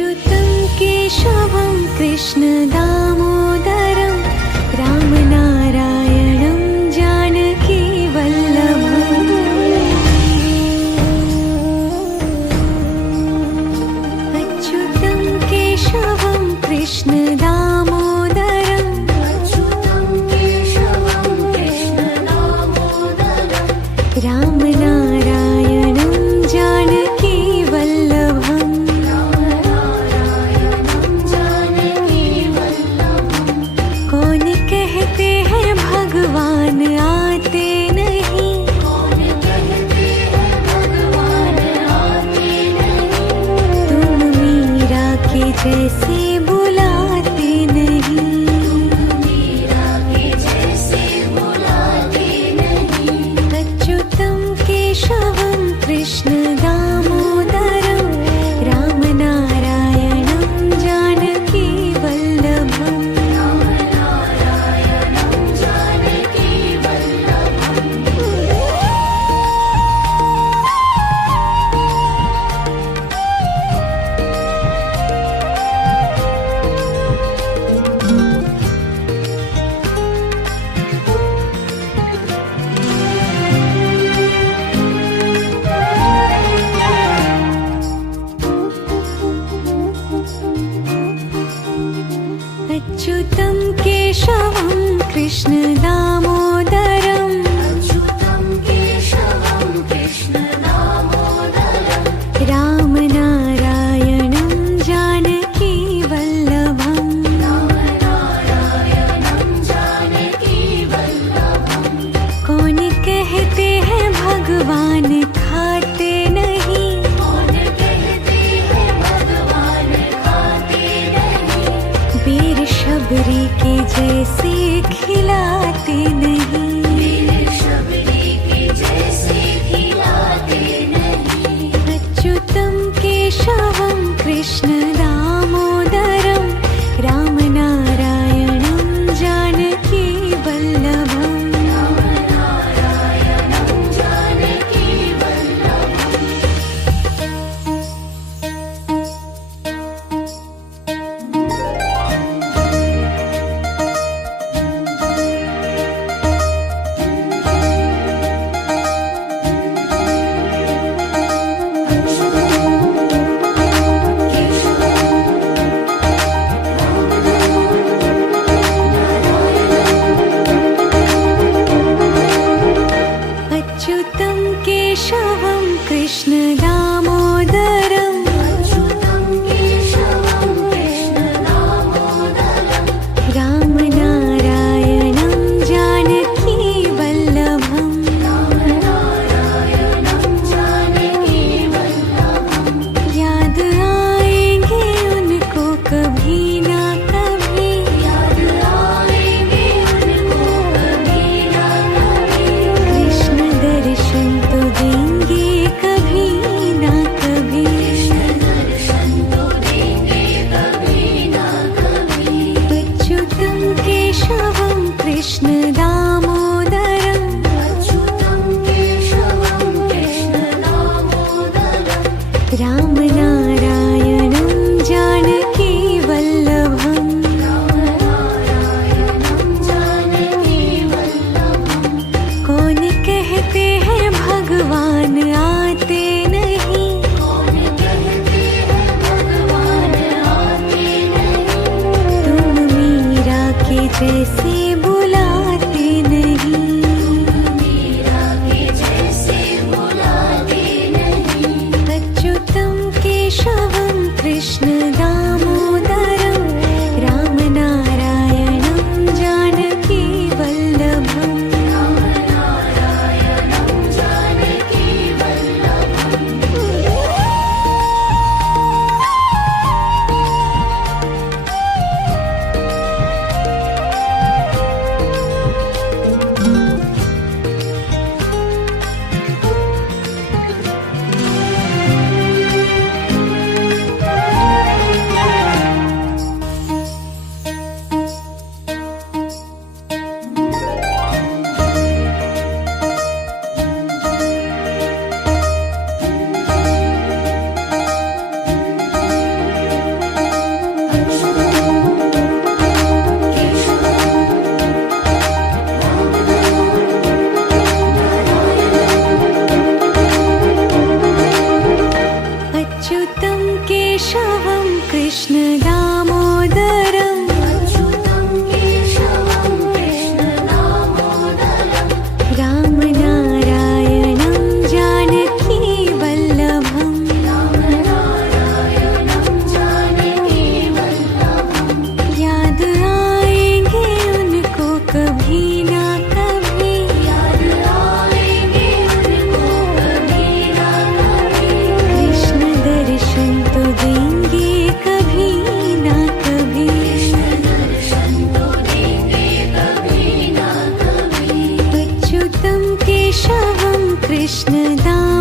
अच्युतं केशवं कृष्णदामोदरं रामनारायणं जानकीवल्लभम् अच्युतं केशवं कृष्णदामोदरं रामनारायणं जानकीवल्लभम् कौन कहते हैं भगवान आते नहीं तुम मीरा के जैसे बुलाते नहीं अच्युतं केशवं कृष्णदामोदरं रामनारायणं जानकीवल्लभम् अच्युतं केशवं कृष्णदामोदरं रामनारायणं जानकीवल्लभम् कौन कहते हैं भगवान खाते नहीं वीर शबरी के जैसे खिलाते नहीं अच्युतं केशवं कृष्णदामोदरं रामनारायणं जानकीवल्लभम् अच्युतं केशवं कृष्णदामोदरं रामनारायणं जानकीवल्लभम् याद आएंगे उनको कभी ना कभी कृष्ण दर्शन तो देंगे कभी ना कभी अच्युतं केशवं कृष्णदामोदरं रामनारायणं जानकीवल्लभम् कौन कहते हैं भगवान आते नहीं तुम मीरा के जैसे बुलाते नहीं अच्युतं कृष्ण दास